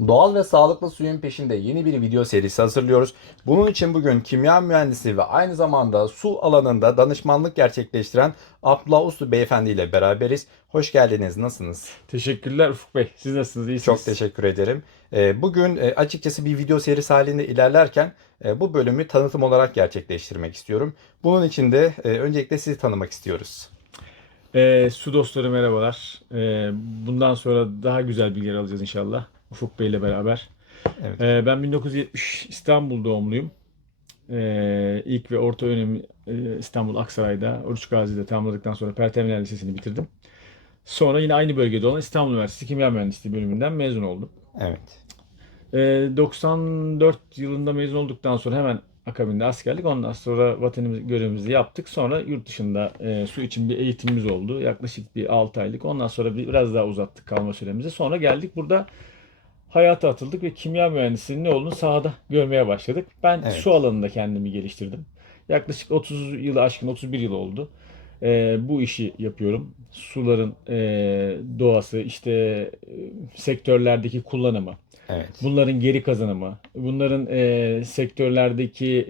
Doğal ve sağlıklı suyun peşinde yeni bir video serisi hazırlıyoruz. Bunun için bugün kimya mühendisi ve aynı zamanda su alanında danışmanlık gerçekleştiren Abdullah Uslu Beyefendi ile beraberiz. Hoş geldiniz. Nasılsınız? Teşekkürler Ufuk Bey. Siz nasılsınız? Çok İyisiniz? teşekkür ederim. Bugün açıkçası bir video serisi halinde ilerlerken bu bölümü tanıtım olarak gerçekleştirmek istiyorum. Bunun için de öncelikle sizi tanımak istiyoruz. Su dostları merhabalar. Bundan sonra daha güzel bilgiler alacağız inşallah. Ufuk Bey ile beraber. Evet, Ben 1970 İstanbul doğumluyum. İlk ve orta öğrenimi İstanbul Aksaray'da, Oruç Gazi'de tamamladıktan sonra Perteminal Lisesi'ni bitirdim. Sonra yine aynı bölgede olan İstanbul Üniversitesi Kimya Mühendisliği bölümünden mezun oldum. evet, 94 yılında mezun olduktan sonra hemen akabinde askerlik. Ondan sonra vatanımız görevimizi yaptık. Sonra yurt dışında su için bir eğitimimiz oldu. Yaklaşık bir 6 aylık. Ondan sonra biraz daha uzattık kalma süremizi. Sonra geldik burada hayata atıldık ve kimya mühendisliğinin ne olduğunu sahada görmeye başladık. Ben su evet, alanında kendimi geliştirdim. Yaklaşık 30 yılı aşkın 31 yıl oldu. Bu işi yapıyorum. Suların doğası, işte sektörlerdeki kullanımı, evet. bunların geri kazanımı, bunların sektörlerdeki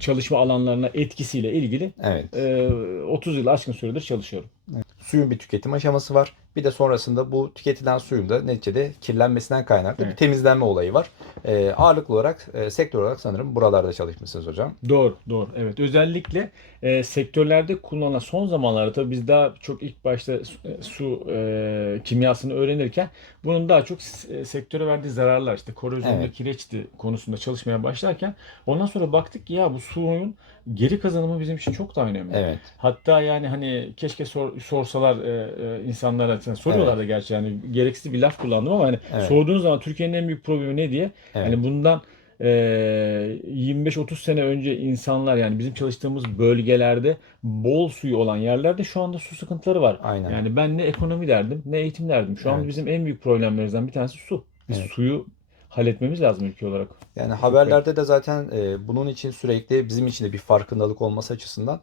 çalışma alanlarına etkisiyle ilgili Evet. 30 yıl aşkın süredir çalışıyorum. Suyun bir tüketim aşaması var. Bir de sonrasında bu tüketilen suyun da neticede kirlenmesinden kaynaklı bir Evet. temizlenme olayı var. Ağırlıklı olarak sektör olarak sanırım buralarda çalışmışsınız hocam. Doğru, doğru. Evet, özellikle sektörlerde kullanılan son zamanlarda tabii biz daha çok ilk başta su kimyasını öğrenirken bunun daha çok sektöre verdiği zararlar işte Evet, korozyonda kireçti konusunda çalışmaya başlarken ondan sonra baktık ki ya bu suyun geri kazanımı bizim için çok daha önemli. evet, Hatta yani hani keşke sorsalar insanlara soruyorlar evet, da gerçi yani gereksiz bir laf kullandım ama hani evet, sorduğunuz zaman Türkiye'nin en büyük problemi ne diye hani evet, bundan 25-30 sene önce insanlar yani bizim çalıştığımız bölgelerde bol suyu olan yerlerde şu anda su sıkıntıları var. aynen, Yani ben ne ekonomi derdim ne eğitim derdim. Şu anda evet, bizim en büyük problemlerimizden bir tanesi su. Biz evet. suyu halletmemiz lazım ülke olarak. Yani Ufuk Bey. haberlerde de zaten bunun için sürekli bizim için de bir farkındalık olması açısından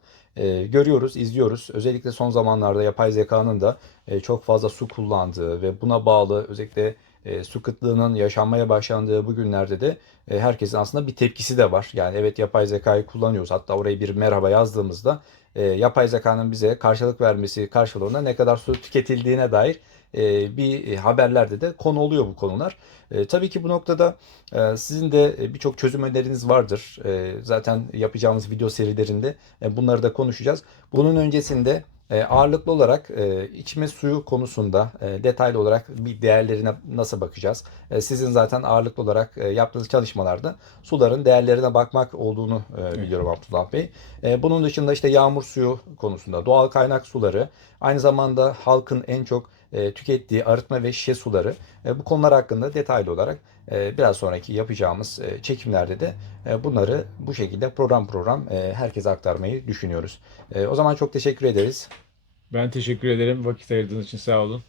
görüyoruz, izliyoruz. Özellikle son zamanlarda yapay zekanın da çok fazla su kullandığı ve buna bağlı özellikle su kıtlığının yaşanmaya başlandığı bu günlerde de herkesin aslında bir tepkisi de var. Yani evet yapay zekayı kullanıyoruz. Hatta oraya bir merhaba yazdığımızda yapay zekanın bize karşılık vermesi karşılığında ne kadar su tüketildiğine dair bir haberlerde de konu oluyor bu konular. Tabii ki bu noktada sizin de birçok çözüm öneriniz vardır. Zaten yapacağımız video serilerinde bunları da konuşacağız. Bunun öncesinde ağırlıklı olarak içme suyu konusunda detaylı olarak bir değerlerine nasıl bakacağız? Sizin zaten ağırlıklı olarak yaptığınız çalışmalarda suların değerlerine bakmak olduğunu Evet. biliyorum Abdullah Bey. Bunun dışında işte yağmur suyu konusunda doğal kaynak suları, aynı zamanda halkın en çok tükettiği arıtma ve şişe suları bu konular hakkında detaylı olarak biraz sonraki yapacağımız çekimlerde de bunları bu şekilde program program herkese aktarmayı düşünüyoruz. O zaman çok teşekkür ederiz. Ben teşekkür ederim. Vakit ayırdığınız için sağ olun.